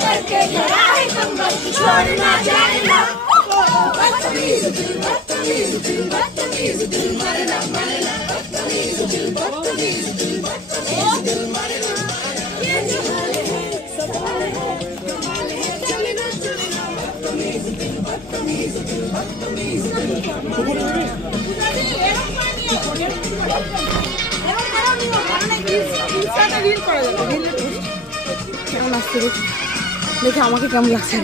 करके खड़ा है कमर छोड़ना जाएगा बदतमीज दिल बदतमीज दिल बदतमीज दिल मरना मरना बदतमीज दिल बदतमीज दिल बदतमीज दिल मरना ये जमाल है सवाल है कमाल है चलना चलना बदतमीज दिल बदतमीज दिल बदतमीज दिल पुजारी এরকম করে নিও এরকম করে নিও মানে ইনস্টাটা রিল করে দাও রিল কেমন আসছে দেখি আমাকে কেমন লাগছে